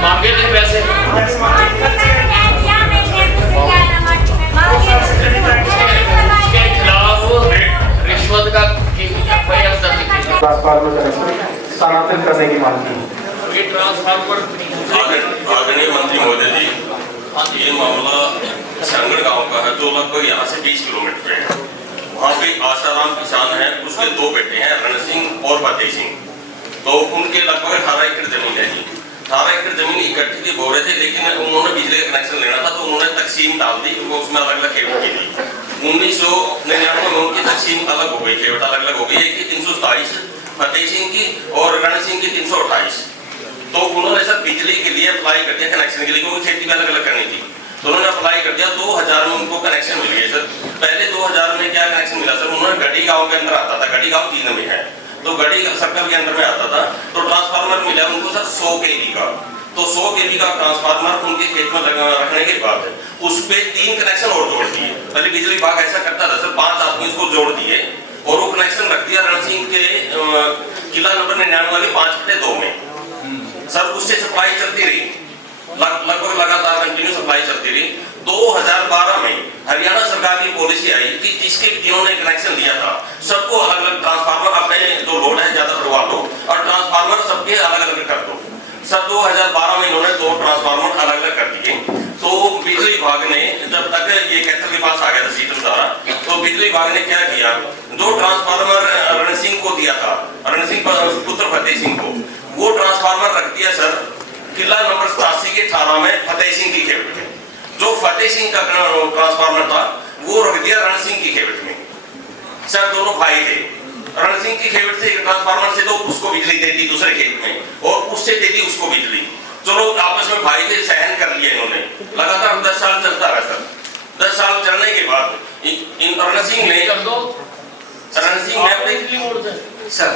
मांगे थे पैसे इसके खिलाफ रिश्वत का FIR दर्ज की ट्रांसफार्मर कनेक्शन स्थानांतरित करने की मांग की। ये ट्रांसफार्मर आदरणीय मंत्री महोदय जी, ये मामला संगड़ गांव का है जो लगभग यहाँ से 20 किलोमीटर पे है। वहाँ पे आसाराम किसान है, उसके 2 बेटे हैं, रण सिंह और फतेह सिंह। तो उनके लगभग 18 एकड़ जमीन है जी। 18 एकड़ जमीन इकट्ठी थी बोल रहे थे, लेकिन उन्होंने बिजली का कनेक्शन लेना था तो उन्होंने तकसीम डाल दी, क्योंकि उसमें अलग अलग खेवट की थी। 1999 में उनकी तकसीम अलग हो गई, खेवट अलग अलग हो गई। एक की 327 फतेह सिंह की और रण सिंह की 328। तो उन्होंने सर बिजली के लिए अप्लाई कर दिया कनेक्शन के लिए, क्योंकि खेती भी अलग अलग करनी थी। तो उन्होंने अप्लाई कर दिया, 2000 में उनको कनेक्शन मिल गया सर। पहले 2000 में क्या कनेक्शन मिला सर, उन्होंने गढ़ी गांव के अंदर आता था, गढ़ी गांव 3 में है, तो गढ़ी सर्कल के अंदर में आता था। तो ट्रांसफार्मर मिला उनको सर 100 kV का। तो 100 kV का ट्रांसफार्मर उनके खेत में रखने के बाद उस पे 3 कनेक्शन और जोड़ दिए। पहले बिजली विभाग ऐसा करता था सर, 5 आदमी उसको जोड़ दिए और वो कनेक्शन रख दिया रण सिंह के किला नंबर 99 के 5/2 में। सर उससे सप्लाई चलती रही, लगभग लगातार कंटिन्यू सप्लाई चलती रही। 2012 में हरियाणा सरकार की पॉलिसी आई कि जिसके जिन्होंने कनेक्शन लिया था सबको अलग अलग ट्रांसफार्मर, अपने जो लोड है ज्यादा करवा लो और ट्रांसफार्मर सबके अलग अलग कर दो। सर 2012 में इन्होंने 2 ट्रांसफार्मर अलग अलग कर दिए। तो बिजली विभाग ने जब तक ये कैथल के पास आ गया था सीटम द्वारा, तो बिजली विभाग ने क्या किया, जो ट्रांसफार्मर रण सिंह को दिया था, रण सिंह पुत्र फतेह सिंह को, वो ट्रांसफार्मर रख दिया सर किला नंबर 87 के 18 में फतेह सिंह की खेवट में। जो फतेह सिंह का ट्रांसफार्मर था वो रख दिया रण सिंह की खेवट में। सर दोनों भाई थे, रण सिंह की खेवट से ट्रांसफार्मर से तो उसको बिजली दे दी दूसरे खेत में और उससे दे दी उसको बिजली। चलो आपस में भाई थे, सहन कर लिया इन्होंने, लगातार 10 साल चलता रहा सर। 10 साल चलने के बाद रण सिंह ने अपने सर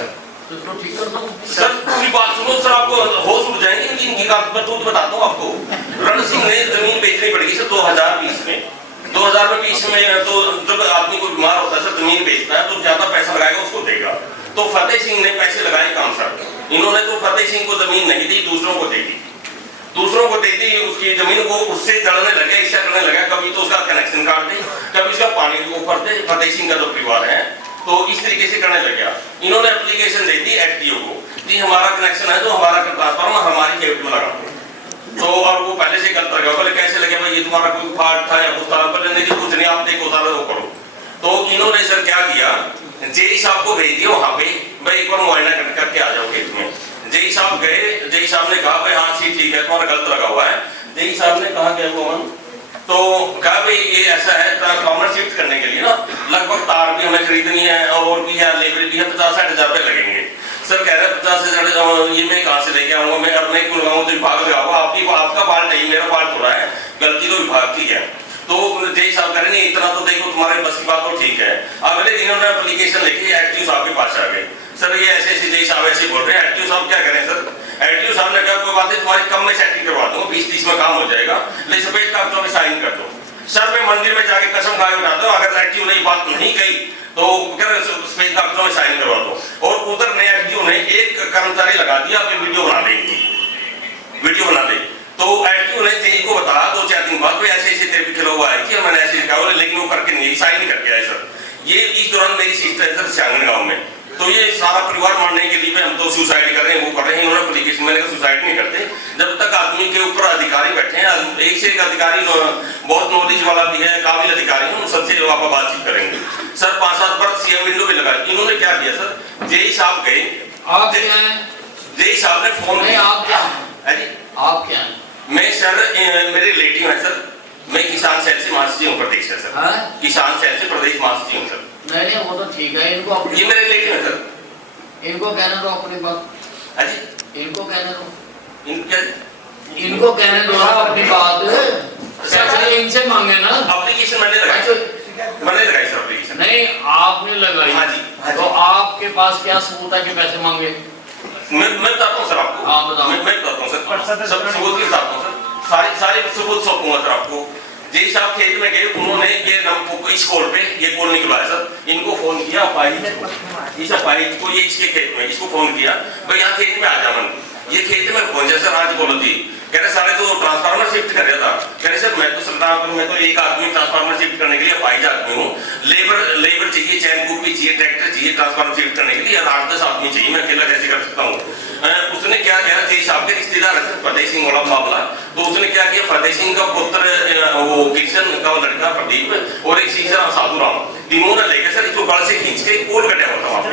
ठीक कर दो सर पूरी बात सुनो सर, आपको होश उड़ जाएंगे कि इनकी करतूत बताता हूँ आपको। रण सिंह ने जमीन बेचनी पड़ेगी सर 2020 में। 2020 में तो जब आदमी को बीमार होता है सर, जमीन बेचता है तो ज्यादा पैसा लगाएगा उसको देगा। तो फतेह सिंह ने पैसे लगाए काम सर, इन्होंने तो फतेह सिंह को जमीन नहीं दी, दूसरों को दे दी। दूसरों को देती उसकी जमीन को उससे चढ़ने लगे, ईर्ष्या करने लगा, कभी तो उसका कनेक्शन काट दे, कभी उसका पानी के ऊपर दे। फतेह सिंह का जो परिवार है तो इस तरीके से करने लग गया। इन्होंने एप्लीकेशन दे दी एसडीओ को कि हमारा कनेक्शन है तो हमारा ट्रांसफार्मर हमारी खेत में लगा दो। तो और वो पहले से गलत लगा, बोले कैसे लगे भाई, ये तुम्हारा कोई फॉल्ट था या कुछ था, बोले नहीं कुछ नहीं, आप देखो सारा वो करो। तो इन्होंने सर क्या किया, जेई साहब को भेज दिया वहां पे, भाई एक बार मुआयना करके आ जाओ खेत में। जेई साहब गए, जेई साहब ने कहा भाई हाँ ठीक है तुम्हारा गलत लगा हुआ है। जेई साहब ने कहा क्या वो तो कहा भाई ये ऐसा है, ट्रांसफार्मर शिफ्ट करने के लिए ना लगभग तार भी हमें खरीदनी है और भी है, लेबर भी है, 50-60 हजार रुपए लगेंगे। सर कह रहे 50 से ये मैं कहाँ से लेके आऊंगा, मैं अब नहीं क्यों लगाऊंगा, तो विभाग लगाऊंगा, आपका फाल्ट है, मेरा फाल्ट हो रहा है, गलती तो विभाग की है। तो जेई साहब कह रहे नहीं इतना तो देखो तुम्हारे बस की बात तो ठीक है। अगले दिन उन्होंने एप्लीकेशन लिखी, एसडीओ साहब के पास आ गए, सर ये ऐसे ऐसे जेई साहब ऐसे बोल रहे हैं। एसडीओ साहब क्या करें सर, एसडीओ साहब ने कहा कोई बात नहीं तुम्हारी कम में सेटिंग करवा दूंगा, 20-30 में काम हो जाएगा, ले सफेद कागजों में साइन कर दो। सर मैं मंदिर में जाके कसम खा के उठाता हूँ, अगर एसडीओ ने बात नहीं कही तो सफेद कागजों में साइन करवा दो। और उधर ने एसडीओ ने एक कर्मचारी लगा दिया, अपनी वीडियो बना ले। तो एसडीओ ने जेई को बताया 2-4 दिन बाद ऐसे ऐसे तेरे पे खिला हुआ है कि मैंने ऐसे कहा, लेकिन वो करके नहीं साइन नहीं करके आए सर। ये इस दौरान मेरी सिस्टर है सर सांगड़ गाँव में, तो ये सारा परिवार मारने के लिए हम तो सुसाइड कर रहे हैं, वो कर रहे हैं, उन्होंने एप्लीकेशन मैंने सुसाइड नहीं करते जब तक आदमी के ऊपर अधिकारी बैठे हैं। एक से एक अधिकारी बहुत नॉलेज वाला भी है, काबिल अधिकारी है, उन सबसे आप बातचीत करेंगे। सर 5-7 बार सीएम विंडो पे लगा, इन्होंने क्या किया सर, जेई साहब गए, जेई साहब ने फोन नहीं आप क्या आप क्या मैं सर मेरे रिलेटिव है सर, मैं किसान सेल से महासचिव हूँ प्रदेश है सर। किसान सेल से प्रदेश महासचिव हूँ सर। नहीं वो तो ठीक है, इनको ये मेरे रिलेटिव है सर, इनको कहने दो अपनी बात। जी इनको कहने दो, इनको कहने दो अपनी बात, पैसे इनसे मांगे ना। एप्लीकेशन मैंने लगाई सर एप्लीकेशन। नहीं आपने लगाई। हाँ जी। तो आपके पास क्या सबूत है कि पैसे मांगे? मैं बताता हूँ सर आपको। हाँ बताओ। मैं बताता हूँ सर, सब सबूत के बताता हूँ सर, सारे सबूत सौंपूंगा सर आपको। जेई साहब खेत में गए, उन्होंने ये इस कॉल पे ये कॉल निकलवाया सर, इनको फोन किया अपाही को, ये इसके खेत में इसको फोन किया भाई यहाँ खेत में आ जा। मन ये खेत में पहुंचे सर, आज बोलो थी कह रहे सारे तो ट्रांसफार्मर शिफ्ट कर रहा था। कह रहे सर मैं तो सरकार को, मैं तो एक आदमी ट्रांसफार्मर शिफ्ट करने के लिए 5 आदमी हूँ, लेबर चाहिए, चैन कुक भी चाहिए, ट्रैक्टर चाहिए ट्रांसफार्मर शिफ्ट करने के लिए, 8-10 आदमी चाहिए, मैं अकेला कैसे कर सकता हूँ। उसने क्या किया, जी साहब के रिश्तेदार है फतेह सिंह वाला मामला, तो उसने क्या किया, फतेह सिंह का पुत्र वो किशन का लड़का प्रदीप और एक शीशा साधु राम, तीनों ने लेकर सर इसको गल से खींच के कोल कटा हुआ था वहाँ पे।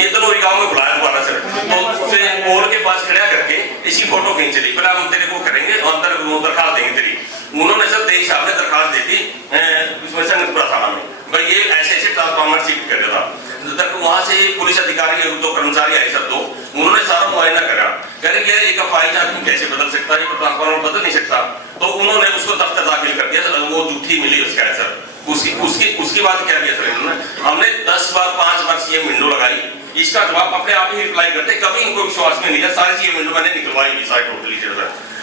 ये तनोरी गांव में बुलाया दोबारा सर, तो उसे कोल के पास खड़ा करके इसी फोटो खींच ली, पहले हम तेरे को करेंगे अंदर दरखास्त देंगे तेरी। उन्होंने सर तेईस साहब ने दरखास्त दी थी इसमें संगतपुरा थाना में, भाई ये ऐसे ऐसे ट्रांसफार्मर शिफ्ट कर रहा था। तक वहां से पुलिस अधिकारी दो कर्मचारी आए सर, दो उन्होंने सारा मुआयना करा, कह रहे यार एक अपाहिज आदमी कैसे बदल सकता है, ट्रांसफार्मर बदल नहीं सकता। तो उन्होंने उसको दफ्तर दाखिल कर दिया, वो झूठी मिली उसका है सर। उसकी बात क्या किया सर इन्होंने, हमने 10 बार 5 बार सीएम विंडो लगाई, इसका जवाब अपने आप ही रिप्लाई करते, कभी इनको विश्वास में नहीं है, सारी सीएम विंडो मैंने निकलवाई भी सारी टोटली सर,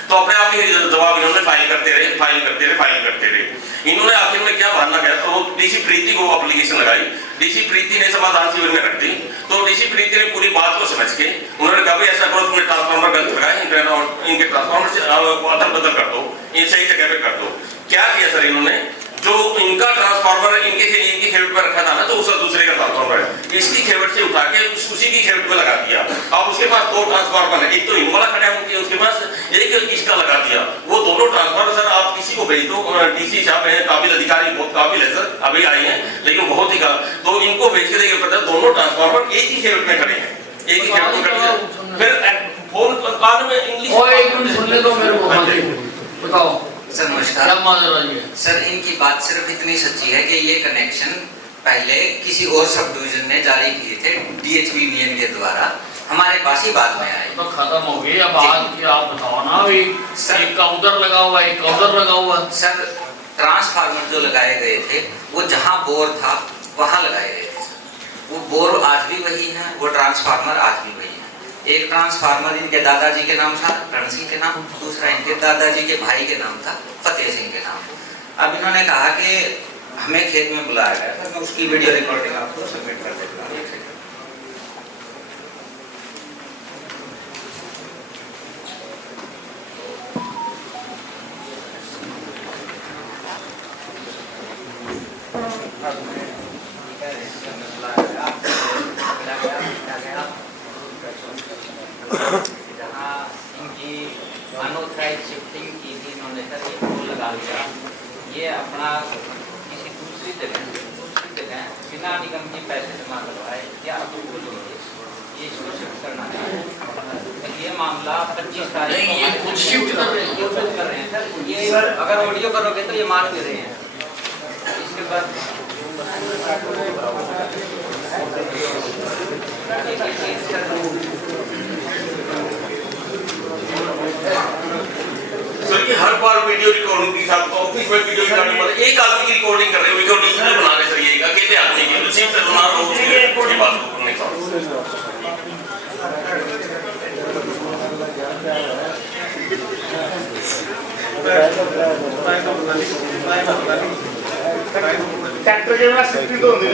तो अपने आप ही जवाब इन्होंने फाइल करते रहे। इन्होंने आखिर में क्या बहाना किया, तो डीसी प्रीति को एप्लीकेशन लगाई, डीसी प्रीति ने समाधान शिविर में रख दी, तो डीसी प्रीति ने पूरी बात को समझ के उन्होंने कहा ऐसा करो, तुमने ट्रांसफार्मर गलत लगाए, इनके ट्रांसफार्मर से अदल बदल कर दो, इन सही जगह पे कर दो। क्या किया सर इन्होंने, जो इनका ट्रांसफार्मर इनकी खेवट पर रखा था ना, तो उसका दूसरे का ट्रांसफार्मर है, इसकी खेवट से उठा के उसी की खेवट में लगा दिया। अब उसके पास 2 ट्रांसफार्मर है, एक तो इन वाला खड़ा है उसके पास, एक इसका लगा दिया। वो दोनों ट्रांसफार्मर सर आप किसी को भेज दो, डीसी साहब है काबिल अधिकारी, बहुत काबिल है सर, अभी आए हैं लेकिन बहुत ही तो इनको भेज के देखिए पता दोनों ट्रांसफार्मर एक ही खेवट में खड़े हैं, एक ही खेवट में खड़े। फिर फोन कान में इंग्लिश एक मिनट सुन ले तो मेरे को बताओ सर नमस्कार। क्या सर इनकी बात सिर्फ इतनी सच्ची है कि ये कनेक्शन पहले किसी और सब डिवीजन ने जारी किए थे डीएचबी यूनियन के द्वारा, हमारे पास ही बाद में आए, तो खत्म हो गई। अब बात की आप बताओ ना, अभी एक का उधर लगा हुआ है, एक का उधर लगा हुआ। सर ट्रांसफार्मर जो लगाए गए थे वो जहाँ बोर था वहाँ लगाए गए थे, वो बोर आज भी वही है, वो ट्रांसफार्मर आज भी वही है। एक ट्रांसफार्मर इनके दादाजी के नाम था रण सिंह के नाम, दूसरा इनके दादाजी के भाई के नाम था फतेह सिंह के नाम। अब इन्होंने कहा कि हमें खेत में बुलाया गया था, मैं उसकी वीडियो रिकॉर्डिंग आपको सबमिट कर देता हूँ। जहाँ इनकी अनऑथराइज शिफ्टिंग की थी इन्होंने सर ये पोल लगा दिया, ये अपना किसी दूसरी जगह बिना निगम के पैसे जमा करवाए या अप्रूवल होंगे ये इसको शिफ्ट करना है। तो ये मामला 25 तारीख को ये खुद शिफ्ट कर रहे हैं सर, ये अगर ऑडियो करोगे तो ये मान भी रहे हैं। इसके बाद सर ये हर बार वीडियो रिकॉर्डिंग की साहब ऑफिस में वीडियो रिकॉर्डिंग वाले एक आदमी की रिकॉर्डिंग कर रहे हैं, वीडियो डिजिटल बना रहे सर, ये अकेले आदमी की रिसीव करना रोज की बात करने का।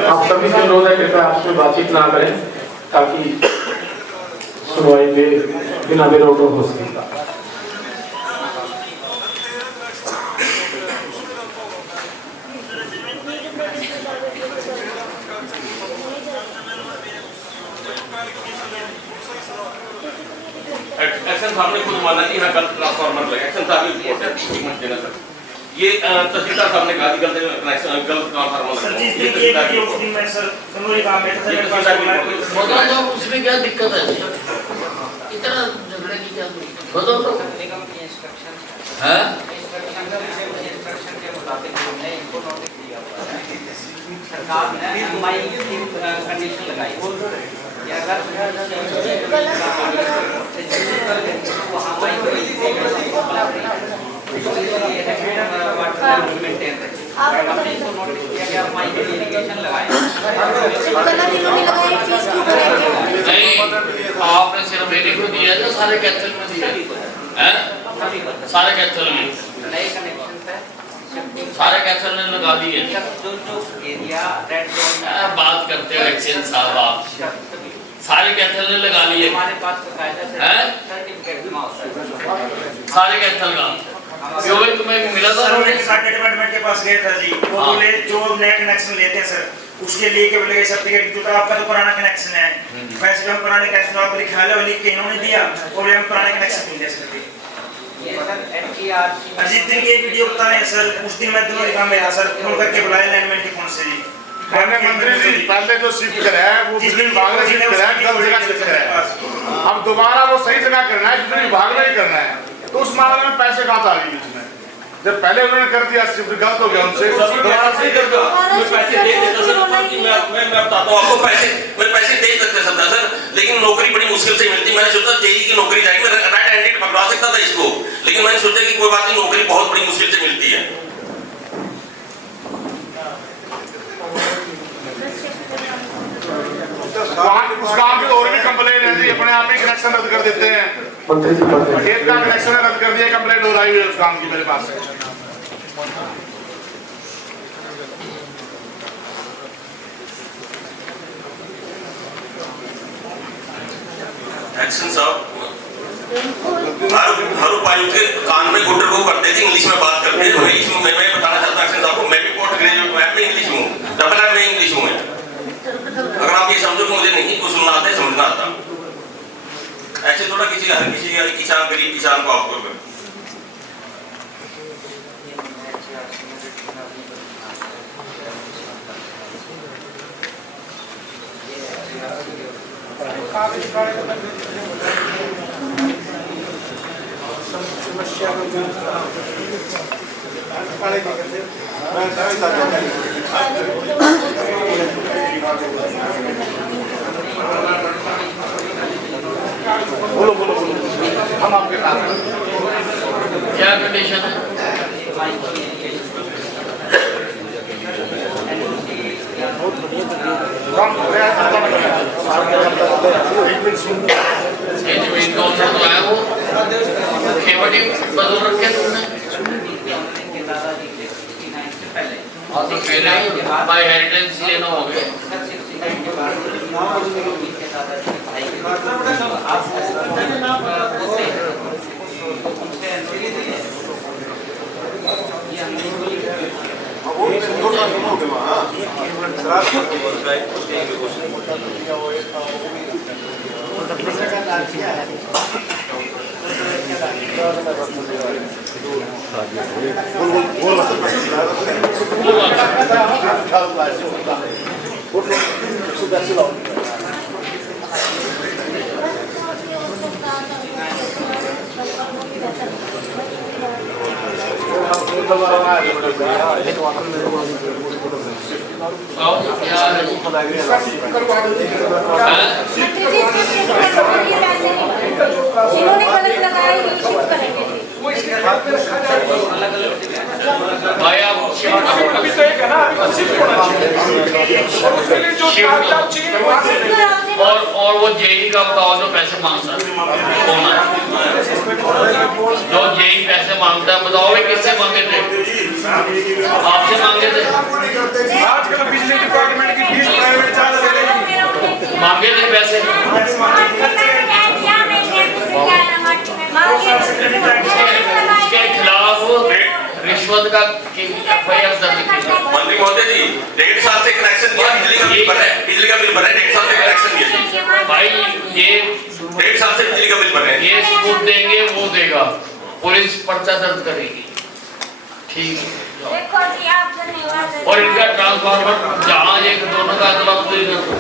आप सभी से अनुरोध है कृपया आपस में बातचीत ना करें ताकि सुनवाई बिना रोक हो सके। एक्शन साहब ने खुद माना कि हाँ गलत ट्रांसफार्मर लगा, एक्शन साहब ने रिपोर्ट है देना सर, ये तहसीलदार साहब ने कहा कि गलत ट्रांसफार्मर लगा, ये तहसीलदार की रिपोर्ट मैं सर तनोरी काम में था, ये तहसीलदार की रिपोर्ट है। बदल दो, उसमें क्या दिक्कत है, इतना झगड़े की क्या बदल दो निगम की इंस्ट्रक्शन है। इंस्ट्रक्शन के मुताबिक हमने इनको नोटिस दिया हुआ है, सरकार ने एमआई की कंडीशन लगाई कि अगर नहीं आपने सिर्फ मेरे को दिया है, सारे कैथल में दिया है, सारे कैथल में नए कनेक्शन पे सारे कैथल ने लगा दिए। जो एरिया रेड जोन बात करते हो एक्शन साहब आप सारे कैथल ने लगा लिए हमारे पास तो कायदा से हैं? सर्टिफिकेट जमा होता है। सारे कैथल का क्यों भाई तुम्हें भी मिला था सर रोड? मैं सारे डिपार्टमेंट के पास गया था जी, वो हाँ। बोले जो नया कनेक्शन लेते हैं सर उसके लिए क्या बोले सर्टिफिकेट जो आपका तो पुराना कनेक्शन है, वैसे हम पुराने कनेक्शन आपको लिखा है लिख के इन्होंने दिया और हम पुराने कनेक्शन नहीं दे सकते। ये सर NTRC अजीत दिन की वीडियो बता रहे हैं सर, उस दिन मैं दोनों काम में था सर, फोन करके बुलाया लाइनमैन के फोन से जी। मैंने मंत्री जी पहले जो शिफ्ट करा है वो बिजली विभाग ने शिफ्ट करा है, गलत जगह शिफ्ट करा है। अब दोबारा वो सही जगह करना है, बिजली विभाग ने ही करना है, तो उस मामले में पैसे कहाँ आ गए इसमें? जब पहले उन्होंने कर दिया शिफ्ट गलत हो गया उनसे, दोबारा सही कर दो। मैं पैसे दे देता सर, मैं बताता हूँ आपको, पैसे दे सकते सकता सर, लेकिन नौकरी बड़ी मुश्किल से मिलती। मैंने सोचा जेई की नौकरी जाएगी, मैं राइट हैंडेड पकड़ा सकता था इसको, लेकिन मैंने सोचा कि कोई बात नहीं, नौकरी बहुत बड़ी मुश्किल से मिलती है। उस गांव की और भी कंप्लेंट है जी, अपने आप ही कनेक्शन रद्द कर देते हैं। मंत्री जी पढ़ते हैं। एक का कनेक्शन रद्द कर दिया, कंप्लेंट हो रही है उस गांव की मेरे पास से। एक्शन साहब हर उपायुक्त के कान में गुटर को करते थे, इंग्लिश में बात करते थे। मैं बताना चाहता हूँ एक्शन साहब को, मैं भी पोस्ट ग्रेजुएट हूँ, मैं इंग्लिश हूँ, डबल एम में इंग्लिश हूँ। अगर आप ये समझो कि मुझे नहीं कुछ सुनना आता है, समझना आता, ऐसे थोड़ा किसी किसान गरीब किसान को आपको बोलो बोलो बोलो, हम आपके साथ हैं। क्या कंडीशन है? ये जमीन कौन सा तो है वो खेवड़ी बदल रखे तुमने और तो पहले बाय हेरिटेज ये ना हो गए। जिन्होंने गलत लगाया ये शिफ्ट करेंगे भाई आप अभी तो एक है ना, अभी तो शिफ्ट होना चाहिए और उसके लिए जो कागजात चाहिए और वो जेई का बताओ जो पैसे मांगता है कौन है? जो जेई पैसे मांगता है बताओ वे किससे मांगे थे? आपसे मांगे थे? आजकल बिजली डिपार्टमेंट की फीस प्राइवेट चार्ज ले रही है। मांगे थे पैसे? इसके खिलाफ रिश्वत का FIR दर्ज की। मंत्री महोदय जी 1.5 साल से कनेक्शन दिया, बिजली का बिल भरा है, बिजली का बिल भरा है, 1.5 साल से कनेक्शन दिया। भाई ये 1.5 साल से बिजली का बिल भरा है। ये सबूत देंगे वो देगा, पुलिस पर्चा दर्ज करेगी, ठीक है। देखो जी आप धन्यवाद और इनका ट्रांसफार्मर जहाँ एक दोनों का अदला बदली कर दो।